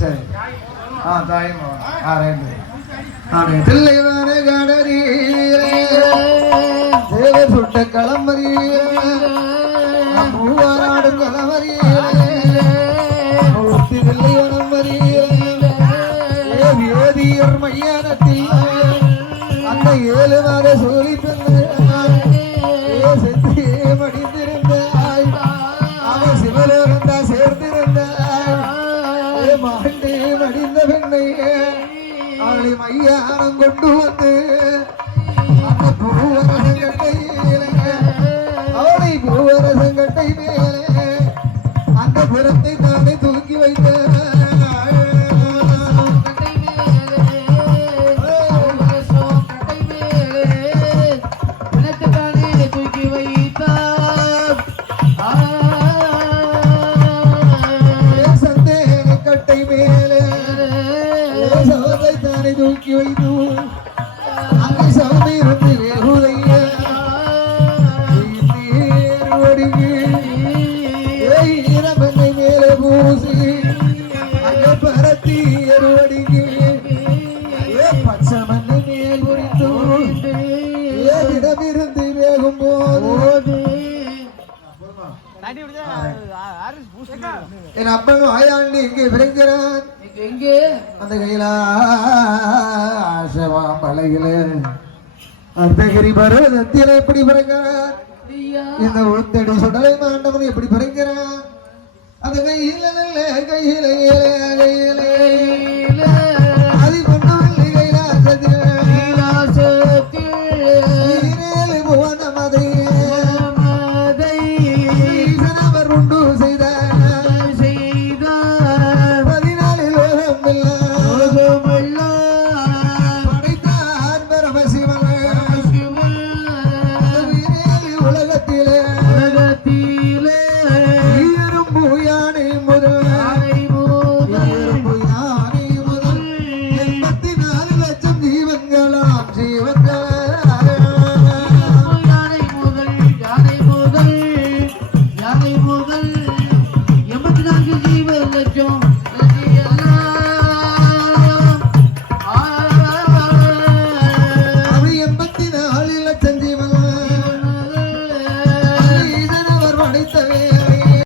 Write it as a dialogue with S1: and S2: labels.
S1: சரி. ஆ தாய் ஆ ரைட்டு ஆனே தில்லைவான கடரீரே. தேவ சுட்ட களமரீரே பூவாராடு களமரீரே மூர்த்தி வெள்ளையனம் மரீரே வேதியர் மையானத்தில். அந்த ஏழு மாத சோழி பெண் மாண்டே மடிந்த பெண்ணை. அவளை மையானம் கொண்டு வந்து சோதை தானே தூக்கி வைத்து அங்கே சவத்தை இருந்து வேகுதைய ஈரமெண்ணை மேலே பூசி அங்கே பரத்தி எருவடிக்கு ஏ பச்சை மண்ணை மேல் குறித்து இடமிருந்து வேகும் போது என் அப்பன் வாயாண்டி இங்கே பிறக்கிறான் அந்த கையில ஆசவாம்பலையில அர்த்தகிரி பருவத்தில எப்படி பிறக்கிறான் இந்த ஊத்தடி சுடலை மாண்டவன் எப்படி பிறக்கிறான் அந்த கையில நல்ல கையில ஏலே கடலை